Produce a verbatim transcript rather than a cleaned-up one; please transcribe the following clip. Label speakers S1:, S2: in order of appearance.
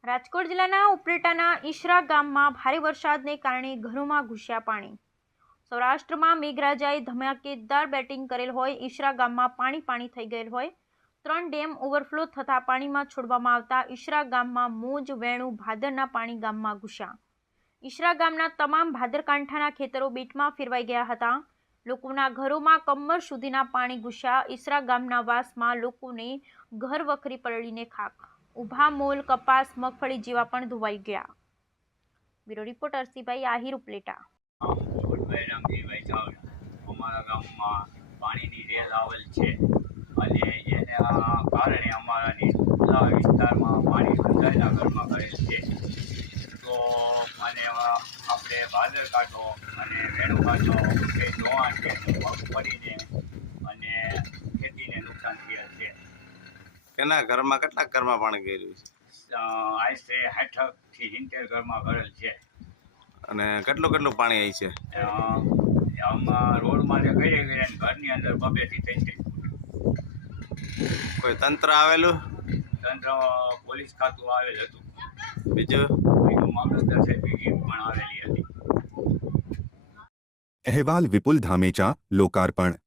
S1: રાજકોટ જિલ્લાના ઉપલેટાના ઈશરા ગામમાં ભારે વરસાદને કારણે ઘરોમાં ઘૂસ્યા પાણી। સૌરાષ્ટ્રમાં મેઘરાજાએ ધમાકેદાર બેટિંગ કરેલ હોય ઈશરા ગામમાં પાણી પાણી થઈ ગયેલ હોય। ત્રણ ડેમ ઓવરફ્લો થતા પાણીમાં છોડવામાં આવતા ઈશરા ગામમાં મોજ વેણુ ભાદરના પાણી ગામમાં ઘૂસ્યા। ઈશરા ગામના તમામ ભાદરકાંઠાના ખેતરો બેટમાં ફેરવાઈ ગયા હતા। લોકોના ઘરોમાં કમર સુધીના પાણી ઘૂસ્યા। ઈશરા ગામના વાસમાં લોકોને ઘર વખરી પલળીને ખાખ, ઉભા મોલ, કપાસ, મગફળી જેવા પણ ધોવાઈ ગયા। Bureau report Arsibhai Ahir, Upleta.
S2: અમારા ગામમાં પાણીની રેલ આવેલ છે અને એના કારણે અમારા નીચલા વિસ્તારમાં પાણી બધાના ઘરમાં કરેલ છે। તો અને આપણે ભાદર કાઢો અને વેણુ કાઢો એ ધોવાણ છે, મગફળીને અને ખેતીને નુકસાન થયેલ છે।
S3: કેના ઘરમાં કેટલા ઘરમાં પાણી ગયેલું છે?
S2: આશરે સાઠ થી સિત્તેર ઘરમાં કરેલ છે।
S3: અને કેટલું કેટલું પાણી આવી છે?
S2: આમાં રોડમાં જે કરી ગયા ઘરની અંદર બબે થી ત્રણ ત્રણ ફૂટ।
S3: કોઈ તંત્ર આવેલું?
S2: તંત્ર પોલીસ ખાતું આવેલ હતું,
S3: બીજું
S2: બીજું મામલતદાર સાહેબની ટીમ પણ આવેલી હતી।
S4: અહેવાલ વિપુલ ધામેચા, લોકાર્પણ।